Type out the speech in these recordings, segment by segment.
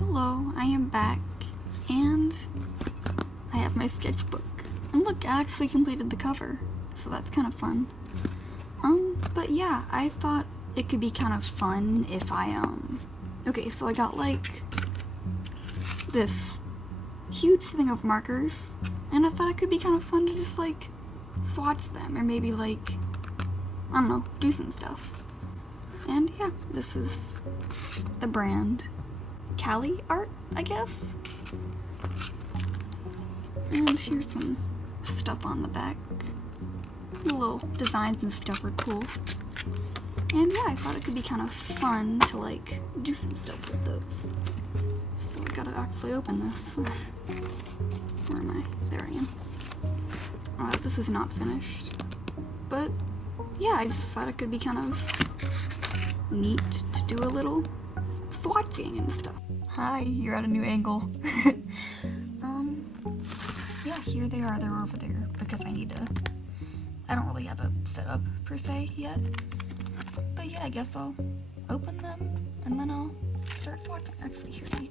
Hello, I am back, and I have my sketchbook. And look, I actually completed the cover, so that's kind of fun. But yeah, I thought it could be kind of fun if okay, so I got like this huge thing of markers, and I thought it could be kind of fun to just like swatch them, or maybe like, I don't know, do some stuff. And yeah, this is the brand. Cali Art, I guess? And here's some stuff on the back. The little designs and stuff are cool. And yeah, I thought it could be kind of fun to like do some stuff with those. So I gotta actually open this. Where am I? There I am. Alright, this is not finished. But yeah, I just thought it could be kind of neat to do a little swatching and stuff. Hi, you're at a new angle. Yeah, here they are. They're over there because I don't really have a setup per se yet. But yeah, I guess I'll open them and then I'll start swatching. Actually, here, you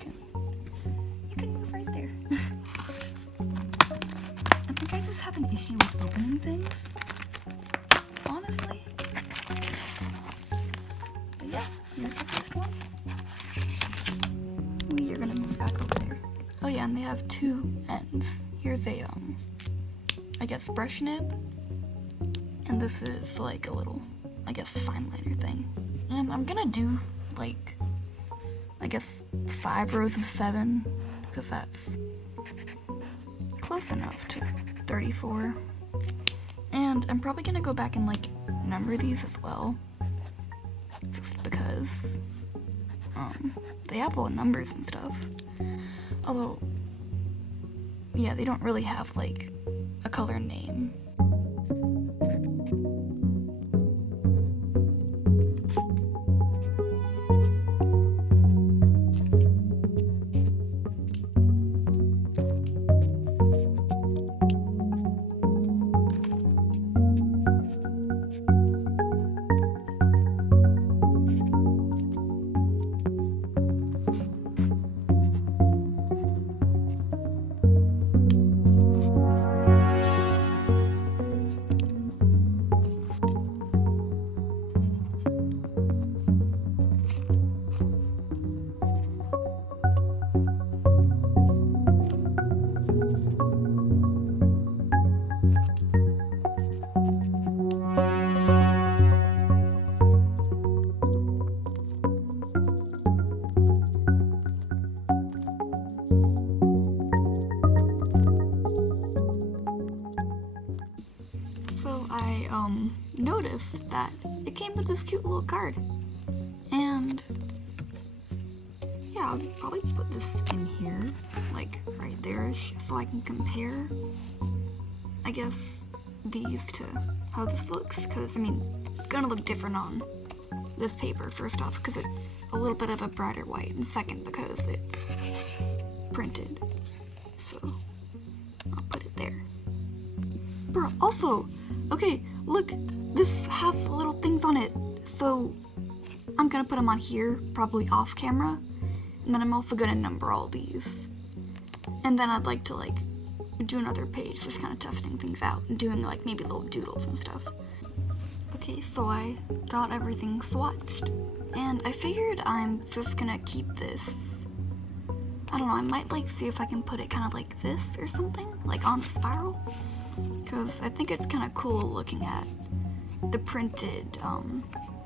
can move right there. I think I just have an issue with opening things, honestly. But yeah, here's the first one. We are gonna move back over there. Oh yeah, and they have two ends. Here's a, I guess brush nib. And this is like a little, I guess, fine liner thing. And I'm gonna do like, I guess 5 rows of 7, because that's close enough to 34. And I'm probably gonna go back and like number these as well, just because they have all the numbers and stuff. Although, yeah, they don't really have like a color name. So I noticed that it came with this cute little card. And yeah, I'll probably put this in here, like right there-ish, so I can compare, I guess, these to how this looks, because I mean, it's gonna look different on this paper, first off, because it's a little bit of a brighter white, and second, because it's printed. So I'll put it there. Bro, also, okay, look, this has little things on it, so I'm gonna put them on here, probably off camera, and then I'm also gonna number all these. And then I'd like to like do another page, just kind of testing things out and doing like maybe little doodles and stuff. Okay, so I got everything swatched, and I figured I'm just gonna keep this, I don't know, I might like see if I can put it kind of like this or something, like on the spiral, because I think it's kind of cool looking at the printed,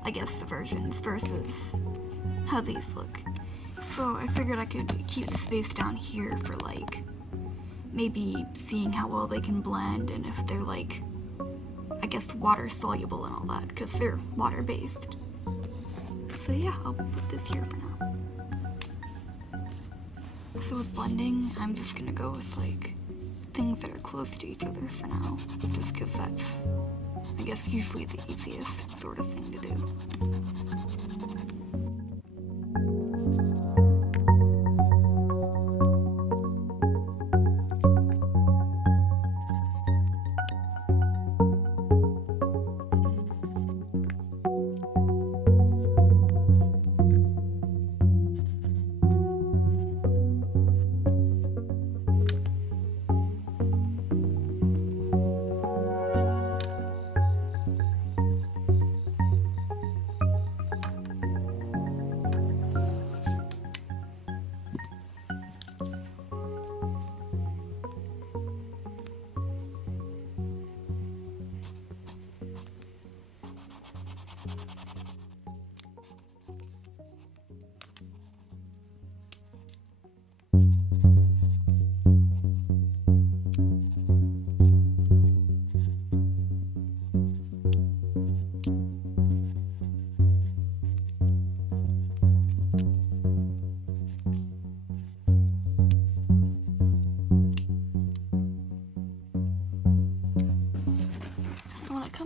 I guess the versions versus how these look. So I figured I could keep the space down here for like, maybe seeing how well they can blend and if they're like, I guess water soluble and all that, because they're water based. So yeah, I'll put this here for now. So with blending, I'm just gonna go with like things that are close to each other for now, just because that's, I guess, usually the easiest sort of thing to do.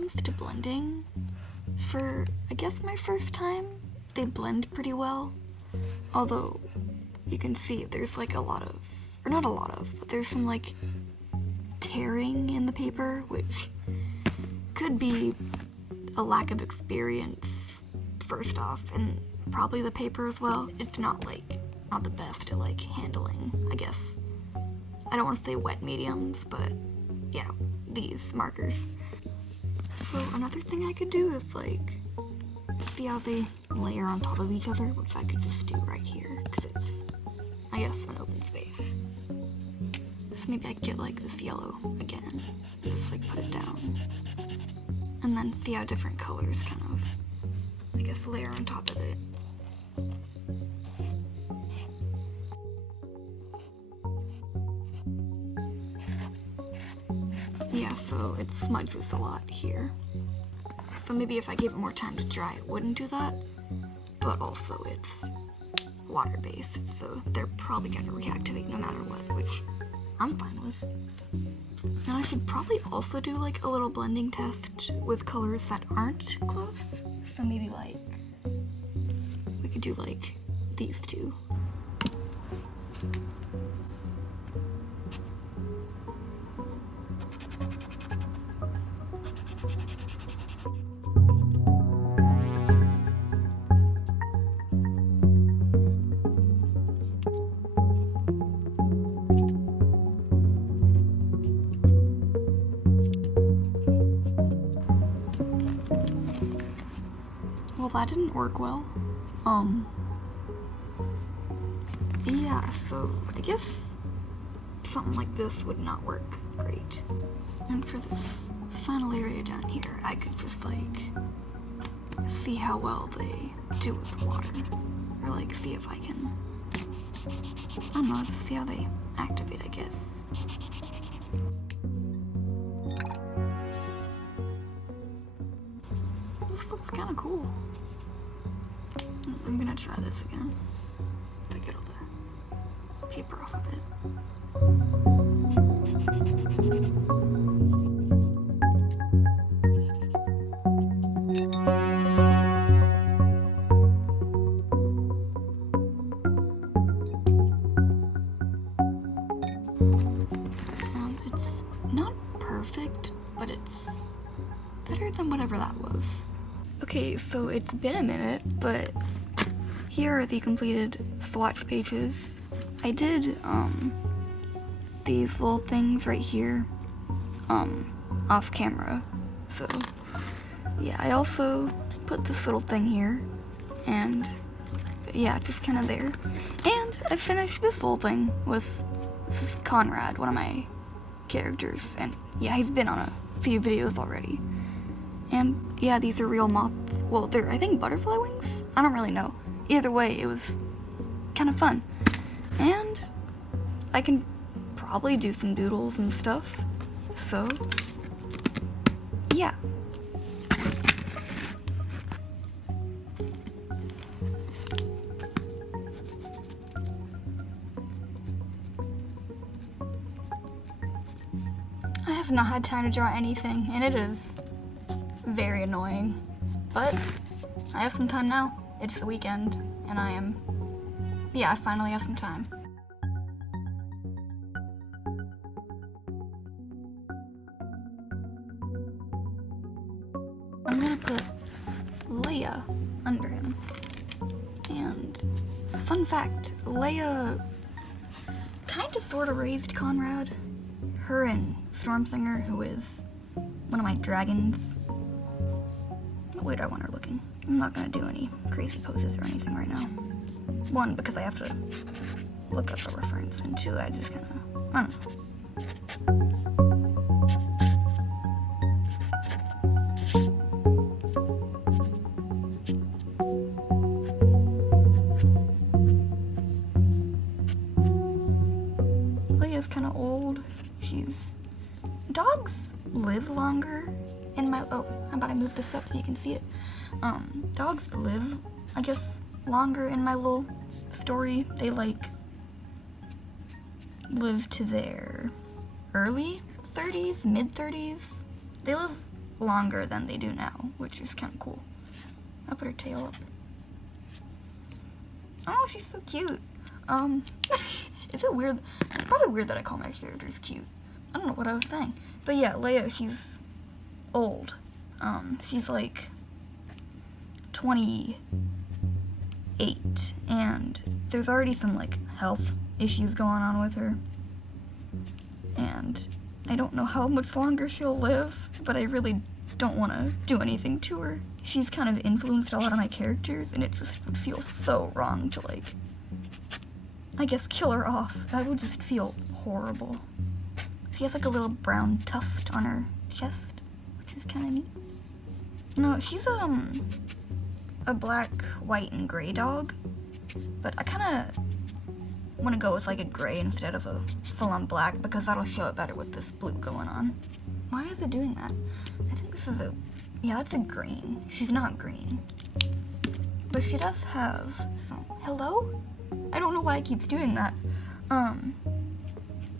comes to blending, for I guess my first time, they blend pretty well. Although you can see there's like a lot of, or not a lot of, but there's some like tearing in the paper, which could be a lack of experience first off, and probably the paper as well. It's not the best at like handling, I guess. I don't want to say wet mediums, but yeah, these markers. So another thing I could do is like, see how they layer on top of each other, which I could just do right here, because it's, I guess, an open space. So maybe I could get like this yellow again, just like put it down. And then see how different colors kind of, I guess, layer on top of it. Yeah, so it smudges a lot here. So maybe if I gave it more time to dry, it wouldn't do that. But also it's water-based, so they're probably gonna reactivate no matter what, which I'm fine with. Now I should probably also do like a little blending test with colors that aren't close. So maybe like, we could do like these two. Well, that didn't work well. Yeah, so I guess something like this would not work great. And for this final area down here, I could just like see how well they do with water. Or like see if I can, I don't know, just see how they activate, I guess. This looks kind of cool. I'm gonna try this again. If I get all the paper off of it. It's not perfect, but it's better than whatever that was. Okay, so it's been a minute, but here are the completed swatch pages. I did these little things right here off camera. So yeah, I also put this little thing here, and yeah, just kind of there. And I finished this little thing with, this is Conrad, one of my characters, and yeah, he's been on a few videos already. And yeah, these are real moth, well, they're, I think, butterfly wings? I don't really know. Either way, it was kind of fun. And I can probably do some doodles and stuff. So, yeah. I have not had time to draw anything, and it is very annoying. But I have some time now. It's the weekend, and I finally have some time. I'm gonna put Leia under him. And fun fact, Leia kind of sort of raised Conrad. Her and Stormsinger, who is one of my dragons. What way do I want her looking? I'm not gonna do any crazy poses or anything right now. One, because I have to look up a reference, and two, I just kinda, I don't know. Leia's kinda old. Dogs live longer in my, oh, how about I move this up so you can see it? Dogs live, I guess, longer in my little story. They like live to their early 30s, mid 30s. They live longer than they do now, which is kind of cool. I'll put her tail up. Oh, she's so cute. Is it weird? It's probably weird that I call my characters cute. I don't know what I was saying. But yeah, Leia, she's old. She's like 28, and there's already some like health issues going on with her. And I don't know how much longer she'll live, but I really don't want to do anything to her. She's kind of influenced a lot of my characters, and it just would feel so wrong to, like, I guess kill her off. That would just feel horrible. She has like a little brown tuft on her chest, which is kind of neat. No, she's a black, white, and gray dog, but I kind of want to go with like a gray instead of a full-on black because that'll show it better with this blue going on. Why is it doing that? I think this is yeah, that's a green. She's not green. But she does have some, hello? I don't know why it keeps doing that.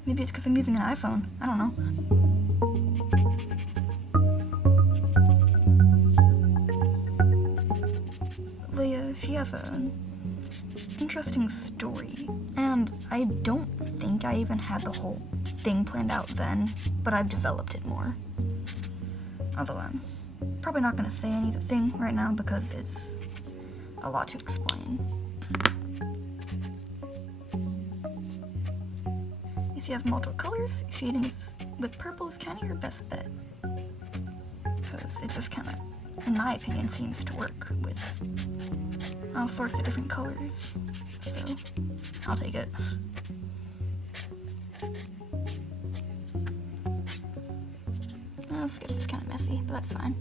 Maybe it's because I'm using an iPhone. I don't know. Leia, she has an interesting story, and I don't think I even had the whole thing planned out then, but I've developed it more. Although I'm probably not going to say anything right now because it's a lot to explain. If you have multiple colors, shading with purple is kind of your best bet. Because it just kind of, in my opinion, seems to work with all sorts of different colors. So, I'll take it. This sketch is kind of messy, but that's fine.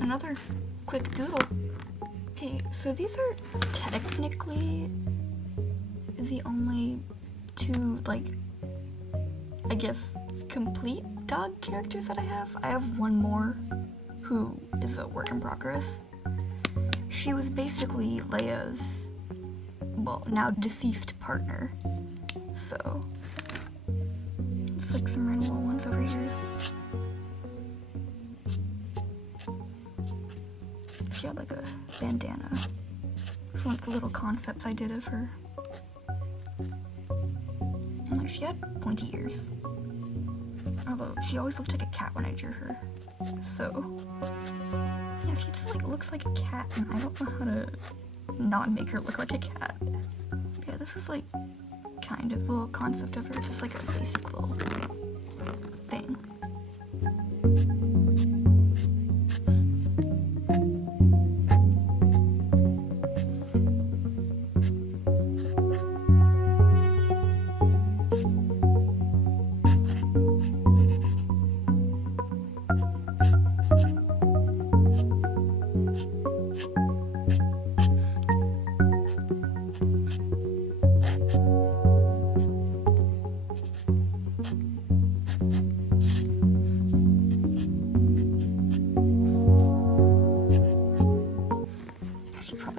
Another quick doodle. Okay, so these are technically the only two, like, I guess, complete dog characters that I have. I have one more who is a work in progress. She was basically Leia's, well, now deceased partner. So, it's like some random little ones over here. She had like a bandana. It's one of the little concepts I did of her. And like she had pointy ears. Although she always looked like a cat when I drew her. So yeah, she just like looks like a cat, and I don't know how to not make her look like a cat. Yeah, this is like kind of the little concept of her, just like a basic little thing.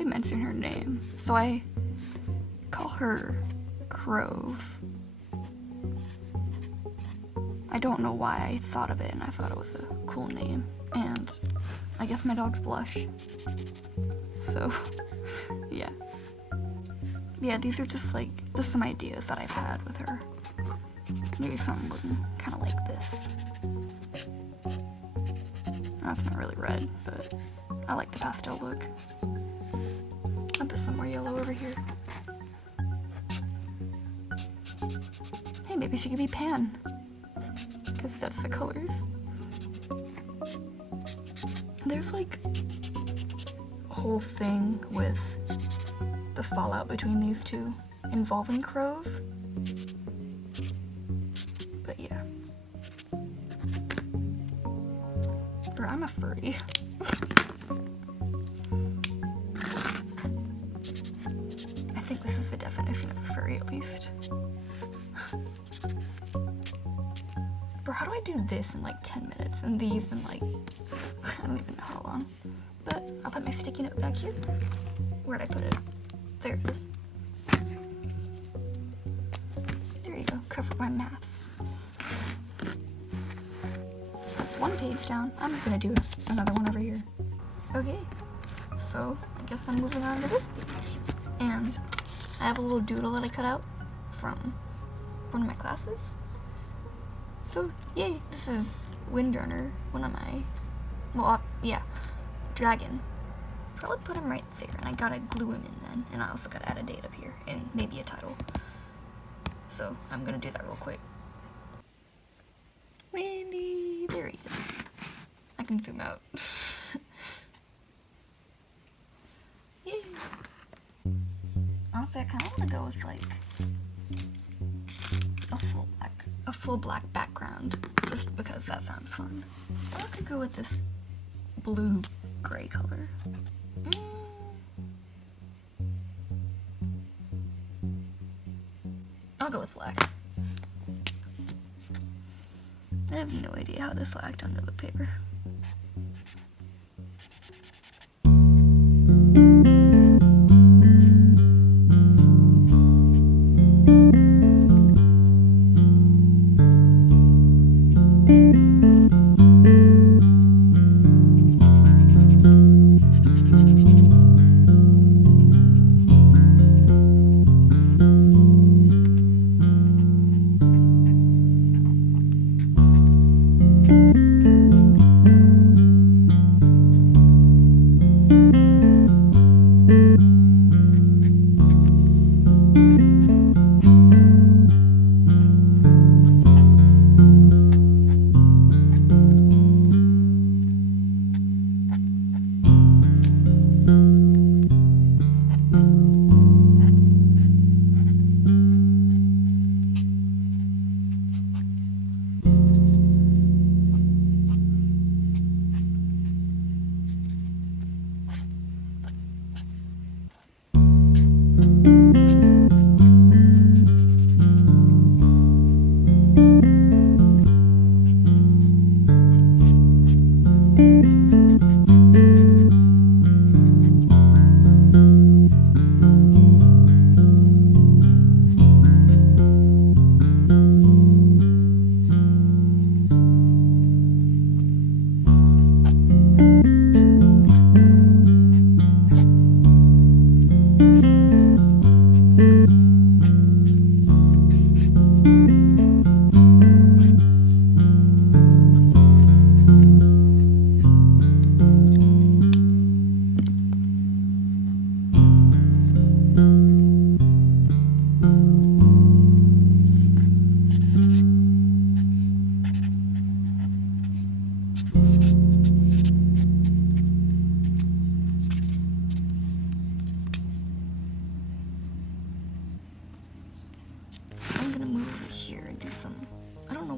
Mention her name, so I call her Grove. I don't know why I thought of it, and I thought it was a cool name, and I guess my dog's Blush. So yeah, these are just some ideas that I've had with her. Maybe something looking kind of like this. That's not really red, but I like the pastel look. I'll put some more yellow over here. Hey, maybe she could be Pan, because that's the colors. There's like a whole thing with the fallout between these two involving Grove. But yeah. Bro, I'm a furry. least. Bro, how do I do this in like 10 minutes and these in like, I don't even know how long. But I'll put my sticky note back here. Where'd I put it? There it is. There you go, covered my math. So that's one page down. I'm just gonna do another one over here. Okay, so I guess I'm moving on to this page. And I have a little doodle that I cut out from one of my classes. So, yay, this is Windrunner, one of my, well, yeah, Dragon. Probably put him right there, and I gotta glue him in then, and I also gotta add a date up here, and maybe a title. So, I'm gonna do that real quick. Windy, there he is. I can zoom out. Yay. Honestly, I kinda wanna go with, like, a full black background, just because that sounds fun. Or I could go with this blue-gray color. I'll go with black. I have no idea how this will act under the paper.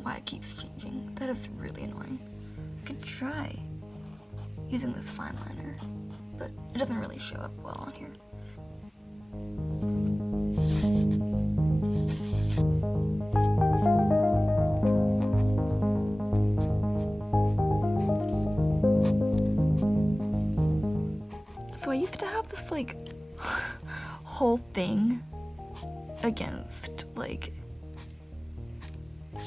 Why it keeps changing. That is really annoying. I could try using the fine liner, but it doesn't really show up well on here. So I used to have this like whole thing against like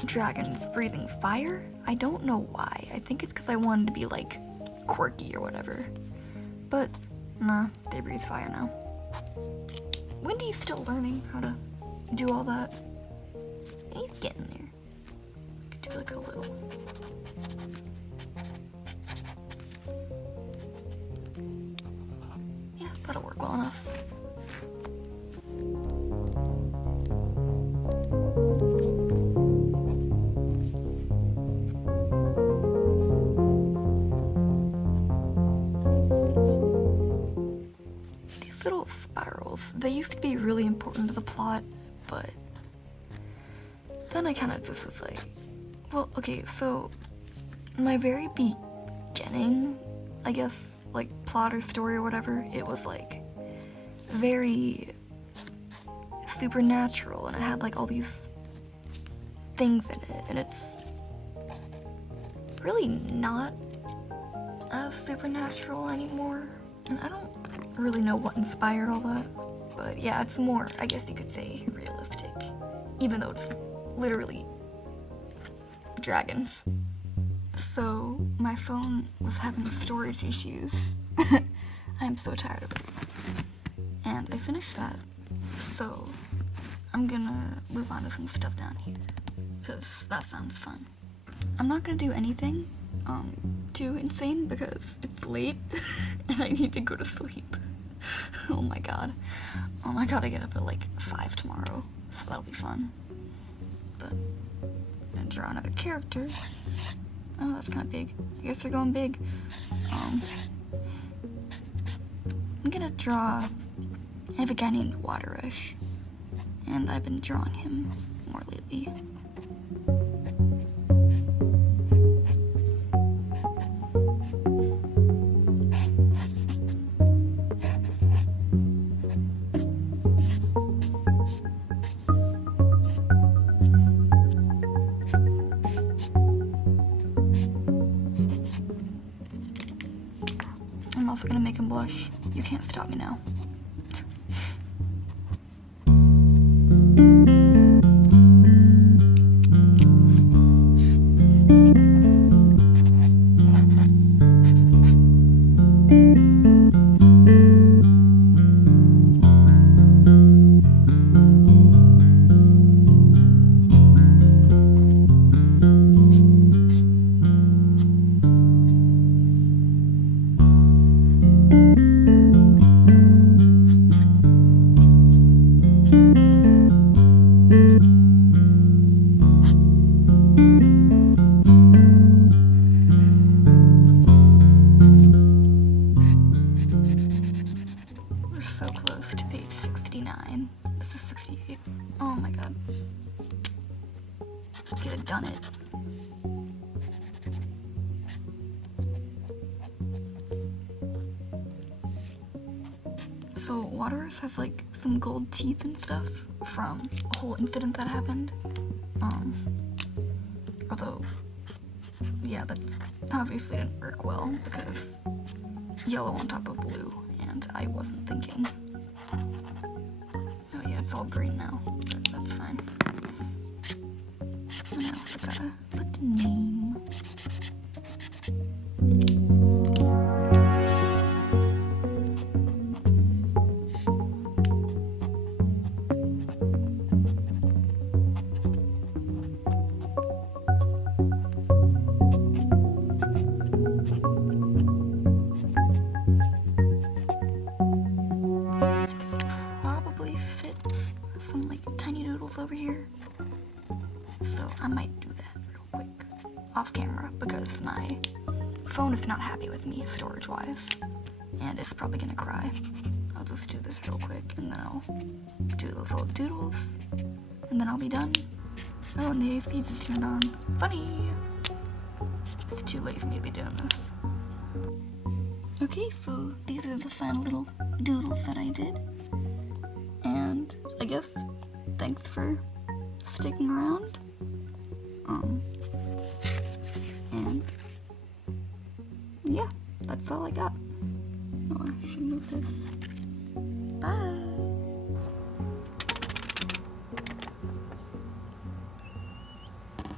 dragons breathing fire. I don't know why. I think it's because I wanted to be like quirky or whatever. But nah, they breathe fire now. Windy's still learning how to do all that. And he's getting there. I could do like a little. Yeah, that'll work well enough. They used to be really important to the plot, but then I kind of just was like, well, okay, so my very beginning, I guess, like plot or story or whatever, it was like very supernatural, and it had like all these things in it, and it's really not as supernatural anymore. And I don't really know what inspired all that, but yeah, it's more, I guess you could say, realistic, even though it's literally dragons. So my phone was having storage issues. I'm so tired of it. And I finished that, so I'm gonna move on to some stuff down here, because that sounds fun. I'm not gonna do anything too insane because it's late and I need to go to sleep. Oh my god, I get up at like 5 tomorrow, so that'll be fun. But I'm gonna draw another character. Oh, that's kind of big. I guess they're going big. I'm gonna draw, I have a guy named Waterush, and I've been drawing him more lately. I'm also gonna make him blush. You can't stop me now. We're so close to page 69. This is 68. Oh my god. Could have done it. So Waterush has like some gold teeth and stuff from a whole incident that happened. Although, yeah, that obviously didn't work well because yellow on top of blue, and I wasn't thinking. Oh yeah, it's all green now, but that's fine. And I also gotta put the name. Over here, so I might do that real quick off camera because my phone is not happy with me storage wise and it's probably gonna cry. I'll just do this real quick and then I'll do those little doodles and then I'll be done. Oh, and the AC just turned on. Funny. It's too late for me to be doing this. Okay, so these are the final little doodles that I did, and I guess thanks for sticking around. And yeah, that's all I got. Oh, I should move this. Bye.